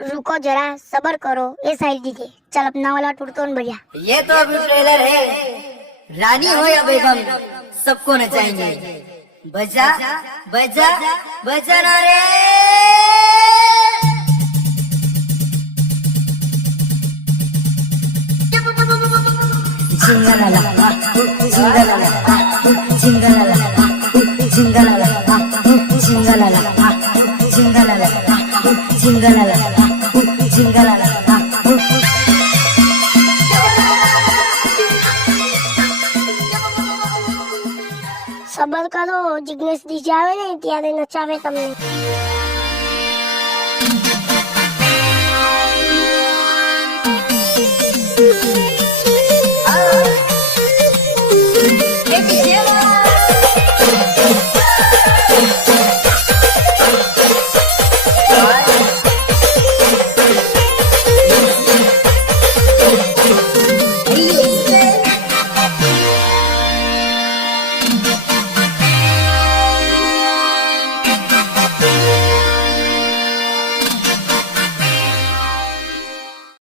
रुको जरा, सब्र करो। ये साइड दीजिए। चल अपना वाला टूट तो बढ़िया। ये तो अभी ट्रेलर है, रानी हो या बेगम सबको नचाएंगे। बजा बजा बजा ना रे। जिंगलाला जिंगलाला जिंगलाला जिंगलाला जिंगलाला जिंगलाला जिंगलाला जिंगलाला। સબર કરો, જિગ્નેશ ડીજે આવે ને ત્યારે નચાવે તમને। Ah!